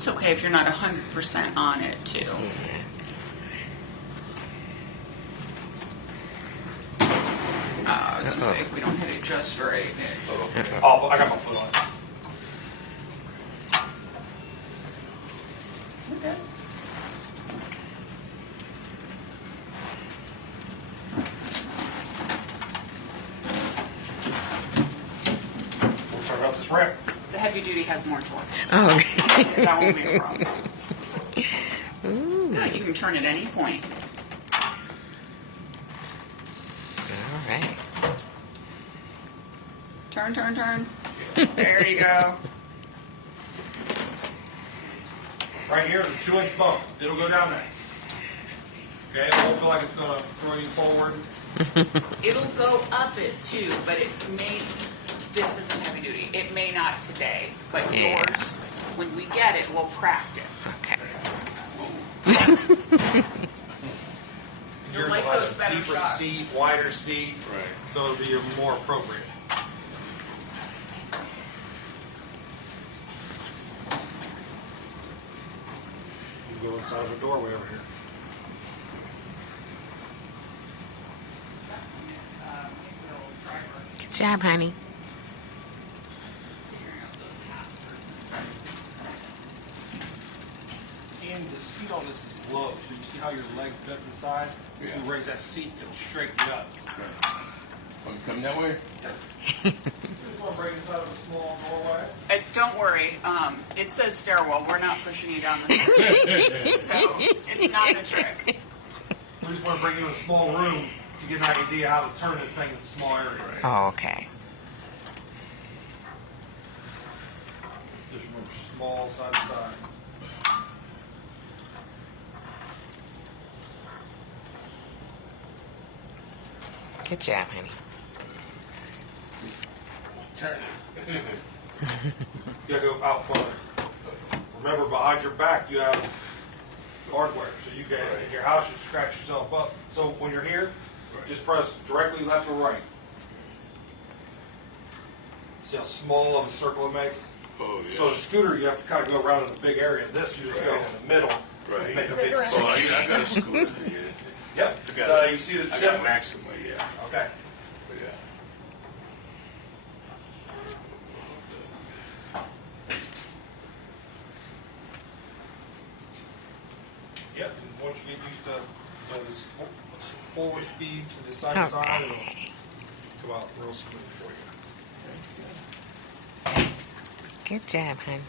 It's okay if you're not 100% on it, too. I was gonna say, if we don't hit it just right. Oh, I got my foot on it. Okay. We'll turn up this ramp. The heavy duty has more torque. Oh, okay. That won't be a problem. Ooh. Yeah, you can turn at any point. All right. Turn, turn, turn. There you go. Right here, the 2-inch bump. It'll go down there. Okay, it won't feel like it's going to throw you forward. It'll go up it too, but it may, this isn't heavy duty. It may not today, but Yeah. yours, when we get it, we'll practice. Okay. You'll Yours like will those have a better deeper shots. seat, wider seat, so it'll be more appropriate. You can go inside of the doorway over here. Good job, honey. And the seat on this is low, so you see how your legs bent to the side? Yeah. You raise that seat, it'll straighten you up. Come that way? Just want to break inside of a small doorway. Don't worry. It says stairwell. We're not pushing you down the stairs. So it's not a trick. We just want to bring you in a small room to get an idea how to turn this thing in a small area. Oh, okay. Just remember, small side to side. Good job, honey. Turn it. You gotta go out further. Remember, behind your back, you have hardware, so you can, in your house, you scratch yourself up. So when you're here, just press directly left or right. See how small of a circle it makes? Oh, yeah. So the scooter, you have to kind of go around in a big area. This, you just go in the middle. Right. Just make a big Oh, circle. I got a scooter. Yeah. Yep. I got You see the I got a difference? Maxima, yeah. Okay. Yeah. Yep. And once you get used to this forward speed to the side to side, it'll Okay. come out real smooth for you. Good job, honey.